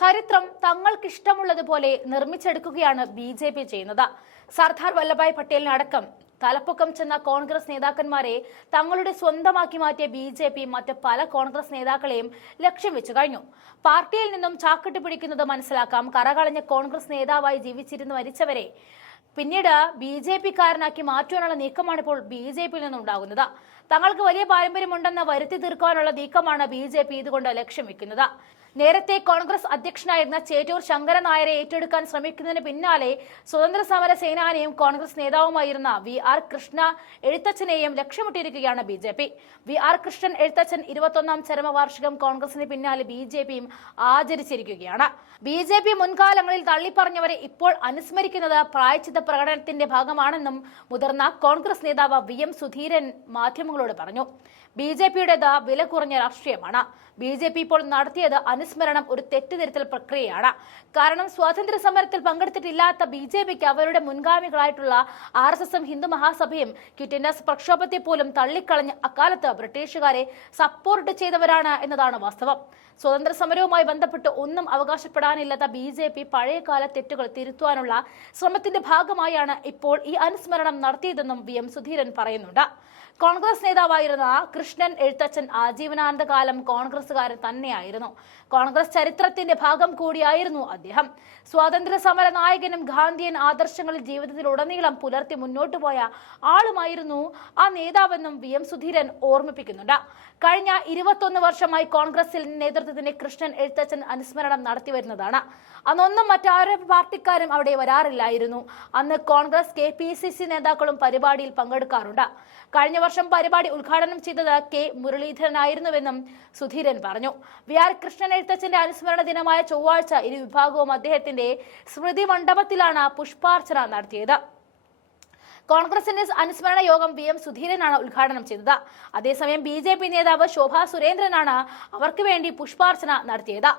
ചരിത്രം തങ്ങൾക്കിഷ്ടമുള്ളതുപോലെ നിർമ്മിച്ചെടുക്കുകയാണ് ബി.ജെ.പി. ചെയ്യുന്നത്. സർദാർ വല്ലഭായ് പട്ടേലിനടക്കം തലപ്പൊക്കം ചെന്ന കോൺഗ്രസ് നേതാക്കന്മാരെ തങ്ങളുടെ സ്വന്തമാക്കി മാറ്റിയ ബി.ജെ.പി. മറ്റ് പല കോൺഗ്രസ് നേതാക്കളെയും ലക്ഷ്യം വെച്ചു കഴിഞ്ഞു. പാർട്ടിയിൽ നിന്നും ചാക്കിട്ട് പിടിക്കുന്നത് മനസ്സിലാക്കാം. കറകളഞ്ഞ കോൺഗ്രസ് നേതാവായി ജീവിച്ചിരുന്ന് മരിച്ചവരെ പിന്നീട് ബി.ജെ.പിക്കാരനാക്കി മാറ്റുവാനുള്ള നീക്കമാണ് ഇപ്പോൾ ബി.ജെ.പിയിൽ നിന്നുണ്ടാകുന്നത്. തങ്ങൾക്ക് വലിയ പാരമ്പര്യമുണ്ടെന്ന് വരുത്തി തീർക്കാനുള്ള നീക്കമാണ് ബി.ജെ.പി. ഇതുകൊണ്ട് ലക്ഷ്യം വെക്കുന്നത്. നേരത്തെ കോൺഗ്രസ് അധ്യക്ഷനായിരുന്ന ചേറ്റൂർ ശങ്കരൻ നായരെ ഏറ്റെടുക്കാൻ ശ്രമിക്കുന്നതിന് പിന്നാലെ സ്വതന്ത്ര സമര സേനാനിയും കോൺഗ്രസ് നേതാവുമായിരുന്ന വി.ആർ. കൃഷ്ണ എഴുത്തച്ഛനെയും ലക്ഷ്യമിട്ടിരിക്കുകയാണ് ബി.ജെ.പി. വി.ആർ. കൃഷ്ണൻ എഴുത്തച്ഛൻ 21ാം ചരമവാർഷികം കോൺഗ്രസിന് പിന്നാലെ ബി.ജെ.പിയും ആചരിച്ചിരിക്കുകയാണ്. ബി.ജെ.പി. മുൻകാലങ്ങളിൽ തള്ളിപ്പറഞ്ഞവരെ ഇപ്പോൾ അനുസ്മരിക്കുന്നത് പ്രായശ്ചിത്ത പ്രകടനത്തിന്റെ ഭാഗമാണെന്നും മുതിർന്ന കോൺഗ്രസ് നേതാവ് വി.എം. സുധീരൻ മാധ്യമങ്ങളോട് പറഞ്ഞു. ബി.ജെ.പിയുടേത് വില കുറഞ്ഞ രാഷ്ട്രീയമാണ്. ബി.ജെ.പി. ഇപ്പോൾ നടത്തിയത് അനുസ്മരണം ഒരു തെറ്റുതിരുത്തൽ പ്രക്രിയയാണ്. കാരണം സ്വാതന്ത്ര്യ സമരത്തിൽ പങ്കെടുത്തിട്ടില്ലാത്ത ബി.ജെ.പിക്ക് അവരുടെ മുൻഗാമികളായിട്ടുള്ള RSSും ഹിന്ദു മഹാസഭയും ക്വിറ്റ് ഇന്ത്യ പ്രക്ഷോഭത്തെ പോലും തള്ളിക്കളഞ്ഞ് അക്കാലത്ത് ബ്രിട്ടീഷുകാരെ സപ്പോർട്ട് ചെയ്തവരാണ് എന്നതാണ് വാസ്തവം. സ്വതന്ത്ര സമരവുമായി ബന്ധപ്പെട്ട് ഒന്നും അവകാശപ്പെടാനില്ലാത്ത ബി.ജെ.പി. പഴയകാല തെറ്റുകൾ തിരുത്തുവാനുള്ള ശ്രമത്തിന്റെ ഭാഗമായാണ് ഇപ്പോൾ ഈ അനുസ്മരണം നടത്തിയതെന്നും വി.എം. സുധീരൻ പറയുന്നുണ്ട്. കോൺഗ്രസ് നേതാവായിരുന്ന കൃഷ്ണൻ എഴുത്തച്ഛൻ ആജീവനാന്ത കാലം കോൺഗ്രസുകാരൻ തന്നെയായിരുന്നു. കോൺഗ്രസ് ചരിത്രത്തിന്റെ ഭാഗം കൂടിയായിരുന്നു അദ്ദേഹം. സ്വാതന്ത്ര്യ സമര നായകനും ഗാന്ധിയൻ ആദർശങ്ങളിൽ ജീവിതത്തിലുടനീളം പുലർത്തി മുന്നോട്ടു പോയ ആളുമായിരുന്നു ആ നേതാവെന്നും വി.എം. സുധീരൻ ഓർമ്മിപ്പിക്കുന്നുണ്ട്. കഴിഞ്ഞ 21 വർഷമായി കോൺഗ്രസിൽ നേതൃത്വത്തിന്റെ കൃഷ്ണൻ എഴുത്തച്ഛൻ അനുസ്മരണം നടത്തിവരുന്നതാണ്. അന്നൊന്നും മറ്റാരോ പാർട്ടിക്കാരും അവിടെ വരാറില്ലായിരുന്നു. അന്ന് കോൺഗ്രസ് KPCC നേതാക്കളും പരിപാടിയിൽ പങ്കെടുക്കാറുണ്ട്. കഴിഞ്ഞ വർഷം പരിപാടി ഉദ്ഘാടനം ചെയ്തത് കെ മുരളീധരനായിരുന്നുവെന്നും സുധീരൻ പറഞ്ഞു. വി.ആർ. കൃഷ്ണൻ എഴുത്തച്ഛന്റെ അനുസ്മരണ ദിനമായ ചൊവ്വാഴ്ച ഇരു വിഭാഗവും അദ്ദേഹത്തിന്റെ സ്മൃതി മണ്ഡപത്തിലാണ് പുഷ്പാർച്ചന നടത്തിയത്. കോൺഗ്രസിന്റെ അനുസ്മരണ യോഗം വി.എം. സുധീരനാണ് ഉദ്ഘാടനം ചെയ്തത്. അതേസമയം ബി.ജെ.പി. നേതാവ് ശോഭാ സുരേന്ദ്രനാണ് അവർക്ക് വേണ്ടി പുഷ്പാർച്ചന നടത്തിയത്.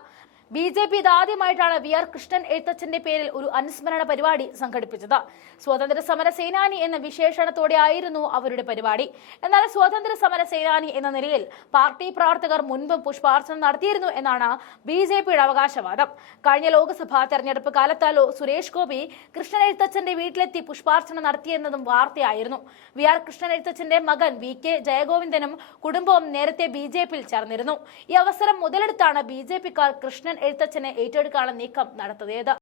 ബി.ജെ.പി. ഇതാദ്യമായിട്ടാണ് വി.ആർ. കൃഷ്ണൻ എഴുത്തച്ഛന്റെ പേരിൽ ഒരു അനുസ്മരണ പരിപാടി സംഘടിപ്പിച്ചത്. സ്വാതന്ത്ര്യ സമര സേനാനി എന്ന വിശേഷണത്തോടെ ആയിരുന്നു അവരുടെ പരിപാടി. എന്നാൽ സ്വാതന്ത്ര്യ സമര സേനാനി എന്ന നിലയിൽ പാർട്ടി പ്രവർത്തകർ മുൻപ് പുഷ്പാർച്ചന നടത്തിയിരുന്നു എന്നാണ് ബി.ജെ.പിയുടെ അവകാശവാദം. കഴിഞ്ഞ ലോക്സഭാ തെരഞ്ഞെടുപ്പ് കാലത്ത് സുരേഷ് ഗോപി കൃഷ്ണൻ എഴുത്തച്ഛന്റെ വീട്ടിലെത്തി പുഷ്പാർച്ചന നടത്തിയെന്നതും വാർത്തയായിരുന്നു. വി.ആർ. കൃഷ്ണൻ എഴുത്തച്ഛന്റെ മകൻ വി.കെ. ജയഗോവിന്ദനും കുടുംബവും നേരത്തെ ബി.ജെ.പിയിൽ ചേർന്നിരുന്നു. ഈ അവസരം മുതലെടുത്താണ് ബി.ജെ.പിക്കാർ കൃഷ്ണൻ എഴുത്തച്ഛനെ ഏറ്റെടുക്കാനുള്ള നീക്കം നടത്തിയത്.